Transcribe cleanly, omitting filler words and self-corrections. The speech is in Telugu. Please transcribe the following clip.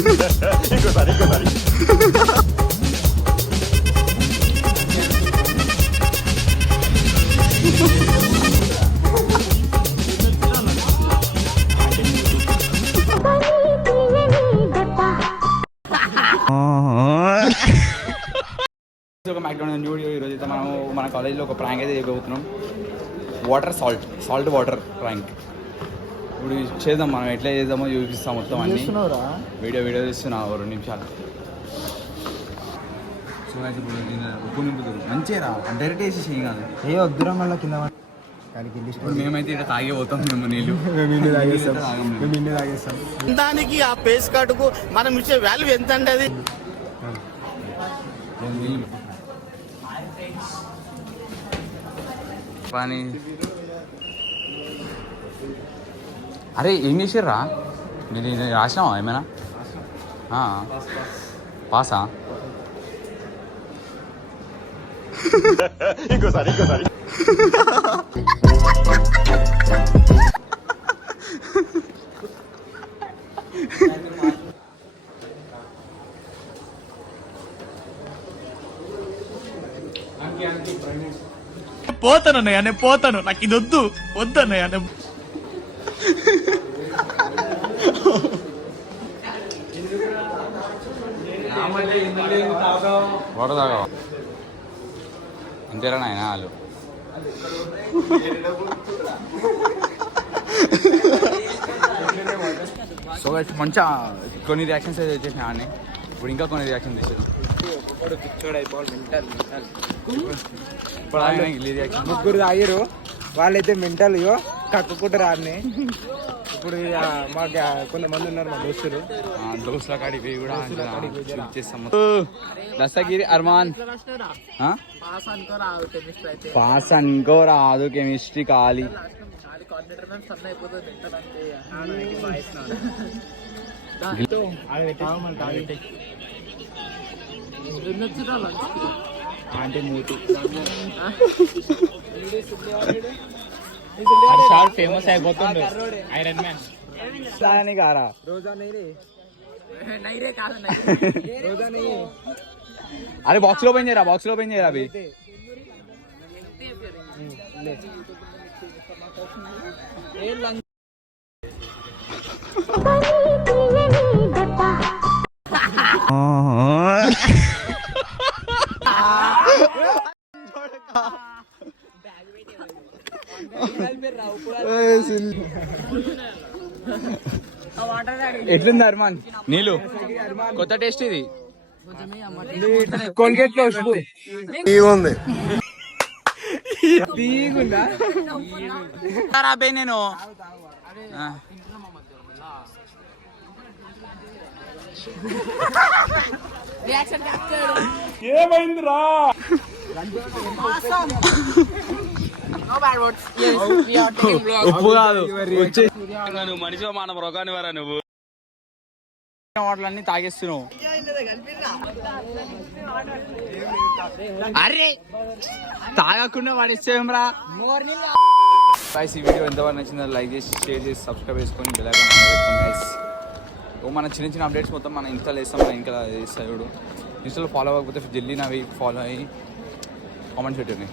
ఒక మ్యాక్డోనల్డ్ వీడియో ఈరోజు అయితే మనం మన కాలేజ్లో ఒక ప్రాంక్ అయితే చేయబోతున్నాం. Water salt water prank. ఇప్పుడు చేద్దాం, మనం ఎట్లా చేద్దామో చూపిస్తాం మొత్తం అన్ని. వీడియో తీస్తున్నా 2 నిమిషాలు. సో ఇప్పుడు ఉప్పు నింపుతుంది మంచిగా డైరెక్ట్ వేసి చేయి కాదు, ఏ వద్దురా మళ్ళీ కింద. ఇప్పుడు మేమైతే ఇక్కడ తాగిపోతాం, మేము నీళ్ళు తాగేస్తాం. దానికి ఆ పేస్ కార్డుకు మనం ఇచ్చే వాల్యూ ఎంత అంటే అది కానీ. అరే ఏం చేసారా మీరు? రాసినావా ఏమైనా? పాసా? ఇంకోసారి పోతానన్నయ్య, నేను పోతాను, నాకు ఇది వద్దన్నయ్య. వాటర్ తాగా అంతేరా నాయన వాళ్ళు. సో మంచిగా కొన్ని రియాక్షన్స్ అయితే వచ్చేసినా అని. ఇప్పుడు ఇంకా కొన్ని రియాక్షన్ తీసేది. ముగ్గురు తాగిరు, వాళ్ళైతే మెంటల్ ఇయో కక్కుకుంటారు ఆడిని. ఇప్పుడు మాకు కొంతమంది ఉన్నారు మా దోస్తుల కాడికి కూడా చేస్తాం. దస్తగిరి అర్మాన్ పాస్ అనుకో రాదు, కెమిస్ట్రీ ఖాళీ. ఫేమస్ అయిపోతుంది ఐరన్ మ్యాన్. కారా అరే బాక్స్ లో ఓపెన్ చేయరా అవి. ఎట్లుంది అర్మాన్ నీళ్ళు? కొత్త టేస్ట్ ఇది. కోల్గేట్ లో నేను ఏమైందిరా? ఉప్పు కాదు, మనిషి మన రోగాన్ని వారా నువ్వు. వాటలన్నీ తాగేస్తున్నావు. అరే తాగకుండా వాడిస్తేమ్రా. ఈ వీడియో ఎంతవరకు నచ్చిందో లైక్ చేసి, షేర్ చేసి, సబ్స్క్రైబ్ చేసుకొని బెల్ ఐకాన్ ఆన్ పెట్టుకోండి గైస్. మన చిన్న అప్డేట్స్ మొత్తం మనం ఇన్స్టాల్ చేస్తాం, మనం ఇంకా చేస్తాడు. ఇన్స్టాలో ఫాలో అవ్వకపోతే జల్దీ నవి ఫాలో అయ్యి కామెంట్స్ పెట్టండి.